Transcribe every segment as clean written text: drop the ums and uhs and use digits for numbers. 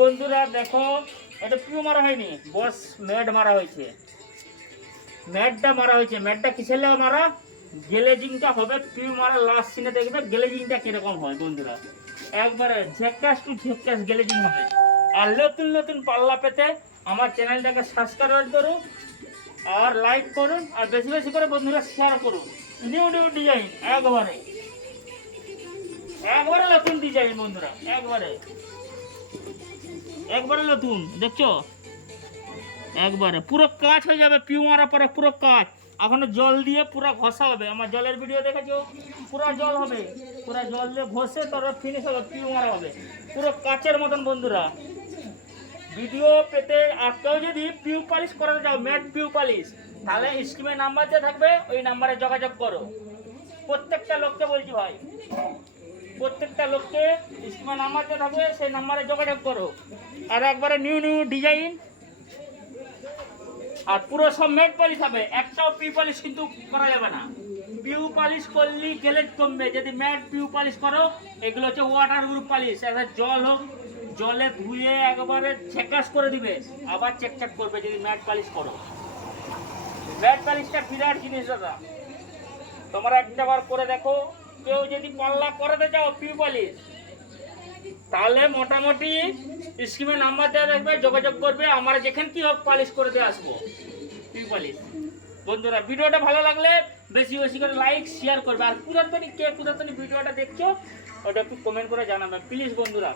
বন্ধুরা দেখো, এটা পিউ মারা হয়নি, বস ম্যাট মারা হয়েছে। ম্যাটটা মারা হয়েছে। ম্যাটটা কিসের লাগা মারা? গ্লেজিংটা হবে পিউ মারা। লাস্ট সিনে দেখবে গ্লেজিংটা কিরকম হয় বন্ধুরা, একবারে ঝেক্কাস টু ঝেক্কাস গ্লেজিং হবে। আর নতুন নতুন পাল্লা পেতে আমার চ্যানেলটাকে সাবস্ক্রাইব করুন আর লাইক করুন আর বেশি বেশি করে বন্ধুরা শেয়ার করুন। নিউ নিউ ডিজাইন, একবারে একবারে নতুন ডিজাইন বন্ধুরা, একবারে একবারে নতুন। দেখছো, একবারে পুরো কাজ হয়ে যাবে পিউ মারার পরে, পুরো কাজ। এখনো জল দিয়ে পুরো ঘষা হবে। আমার জলের ভিডিও দেখেছো, পুরো জল হবে, পুরো জল দিয়ে ঘষে তারপর ফিনিশ হবে, পিউ মারা হবে পুরো কাচের মতন বন্ধুরা। ভিডিও পেতে আর কেউ যদি পিউ পালিশ করাতে চাও, ম্যাট পিউ পালিশ, তাহলে স্ক্রিনে নাম্বার দিয়ে থাকবে, ওই নাম্বারে যোগাযোগ করো। প্রত্যেকটা লোককে বলছি ভাই, প্রত্যেকটা লোককে স্ক্রিনে নাম্বার দিয়ে থাকবে, সেই নাম্বারে যোগাযোগ করো। আর একবারে নিউ নিউ ডিজাইন, আর পুরো সব ম্যাট পলিশ হবে। একটাও পিউ পালিশ কিন্তু করা যাবে না। পিউ পালিশ করলেই গ্লেজ কমবে। যদি ম্যাট পিউ পালিশ করো, এগুলো হচ্ছে ওয়াটার গ্রুপ পালিশ। একটা জল হোক, জলে ধুয়ে একবারে ছেকাস করে দিবে, আবার চেক করবে। যদি ম্যাট পালিশ করো, ম্যাট পালিশটা বিরাট জিনিস দাদা, তোমরা একটা বার করে দেখো। কেউ যদি পাল্লা করাতে চাও পিউ পালিশ, তাহলে মোটামুটি স্ক্রিনে নাম্বার দেওয়া থাকবে, যোগাযোগ করবে। আমরা যেখানে কি হোক পালিশ করে দিয়ে আসবো পিউ পালিশ। বন্ধুরা ভিডিওটা ভালো লাগলে বেশি বেশি করে লাইক শেয়ার করবে। আর পুরাতনী ভিডিওটা দেখছো, ওটা একটু কমেন্ট করে জানাবে প্লিজ বন্ধুরা।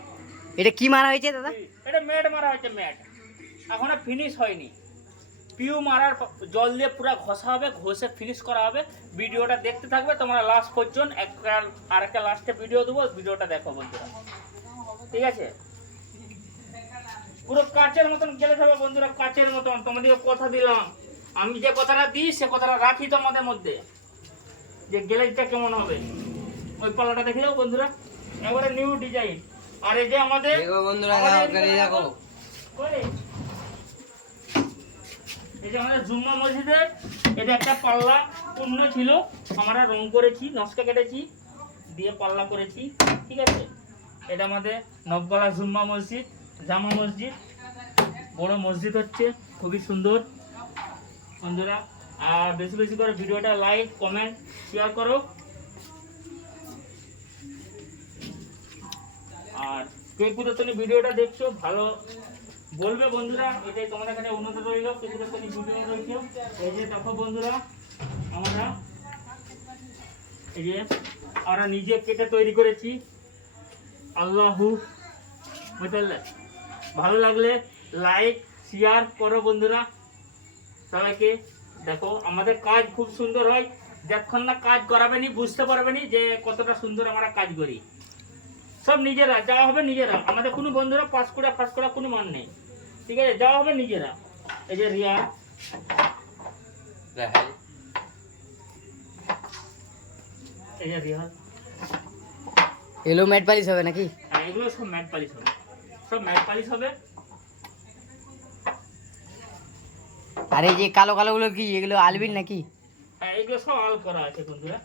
এটা কি মারা হয়েছে দাদা? এটা ম্যাট মারা হয়েছে, ম্যাট এখনো ফিনিশ হয়নি। পিউ মারার জল দিয়ে পুরো ঘষা হবে, ঘষে ফিনিশ করা হবে। ভিডিওটা দেখতে থাকবে তোমরা লাস্ট পর্যন্ত। আরেকটা লাস্টে ভিডিও দেবো, ভিডিওটা দেখো বন্ধুরা, ঠিক আছে? পুরো কাচের মতন গেলে থাকবে বন্ধুরা, কাচের মতন। তোমাদেরকে কথা দিলাম, আমি যে কথাটা দিই সে কথাটা রাখি তোমাদের মধ্যে, যে গ্লেজটা কেমন হবে। ওই পাল্লাটা দেখে যাও বন্ধুরা, এবারে নিউ ডিজাইন। আর এই যে আমাদের বন্ধুরা এই যে আমাদের জুম্মা মসজিদের, এটা একটা পাল্লা পূর্ণ ছিল, আমরা রং করেছি, নকশা কেটেছি, দিয়ে পাল্লা করেছি, ঠিক আছে? এটা আমাদের নবগলা জুম্মা মসজিদ, জামা মসজিদ, বড় মসজিদ হচ্ছে, খুবই সুন্দর বন্ধুরা। আর বেশি বেশি করে ভিডিওটা লাইক কমেন্ট শেয়ার করো। আর কে পুরাতনী ভিডিওটা দেখছো ভালো বলবে বন্ধুরা, এটাই তোমাদের কাছে উন্নত রইল। কে পুরাতনী ভিডিও রয়েছে, এই যে দেখো বন্ধুরা, আমরা এই যে আমরা নিজে কেটে তৈরি করেছি। আল্লাহু বুঝলে, ভালো লাগলে লাইক শেয়ার করো বন্ধুরা সবাইকে। দেখো আমাদের কাজ খুব সুন্দর হয়, যতক্ষণ না কাজ করাবে নি বুঝতে পারবে নি যে কতটা সুন্দর আমরা কাজ করি। সব নিজেরা যাওয়া হবে, নিজেরা। আমাদের কোনো বন্ধুরা পাস করা কোনো মান নেই, ঠিক আছে? যাওয়া হবে নিজেরা। এই যে রিয়া, এই যে রিয়া, এলো ম্যাট পালিশ হবে নাকি? হ্যাঁ, এগুলো সব ম্যাট পালিশ হবে, সব ম্যাট পালিশ হবে। আর এই যে কালো কালো গুলো কি, এগুলো আলবিন নাকি? হ্যাঁ, এগুলো সব আল করা আছে বন্ধুরা।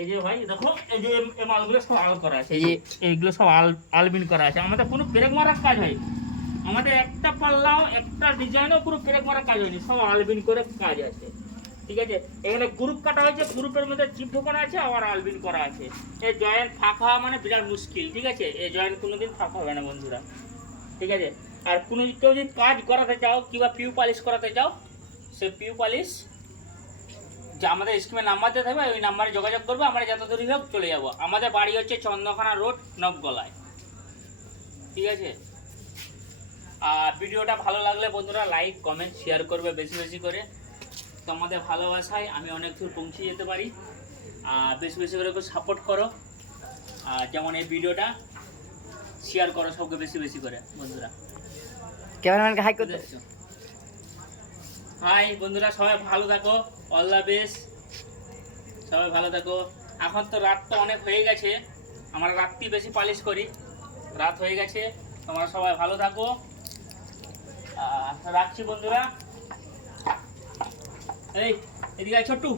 এই যে ভাই দেখো, এই যে এই মালগুলো সব আল করা আছে, এইগুলো সব আলবিন করা আছে। আমাদের কোনো ব্রেক মারার কাজ হয়, আমাদের একটা পাল্লাও একটা ডিজাইনও পুরো ব্রেক মারার কাজ হয়নি, সব আলবিন করে কাজ আছে, ঠিক আছে? এখানে গ্রুপ কাটা হয়েছে, গ্রুপের মধ্যে চিপ ঢোকানো আছে, আবার আলবিন করা আছে। এই জয়েন্ট ফাঁকা হওয়া মানে বিরাট মুশকিল, ঠিক আছে? এই জয়েন্ট কোনোদিন ফাঁকা হবে না বন্ধুরা, ঠিক আছে? আর কোনো কেউ যদি কাজ করাতে চাও কিংবা পিউ পালিশ করাতে চাও, সে পিউ পালিশ যে আমাদের স্ক্রিনে নাম্বার দিয়ে থাকবে, ওই নাম্বারে যোগাযোগ করবো, আমরা যত দূরই হোক চলে যাব। আমাদের বাড়ি হচ্ছে চন্দ্রখানা রোড, নবগলায়, ঠিক আছে? আর ভিডিওটা ভালো লাগলে বন্ধুরা লাইক কমেন্ট শেয়ার করবে বেশি বেশি করে। তোমাদের ভালোবাসায় আমি অনেক দূর পৌঁছে যেতে পারি। আর বেশি বেশি করে সাপোর্ট করো। আর যেমন এই ভিডিওটা শেয়ার করো সবকে বেশি বেশি করে বন্ধুরা। ক্যামেরাম্যানকে হাই করতে। হাই বন্ধুরা, সবাই ভালো থাকো, অল দ্য বেস্ট, সবাই ভালো থাকো। এখন তো রাত তো অনেক হয়ে গেছে, আমরা রাত্রি বেশি পালিশ করি, রাত হয়ে গেছে। তোমরা সবাই ভালো থাকো, রাখছি বন্ধুরা। এই এদিকে ছোট্টু।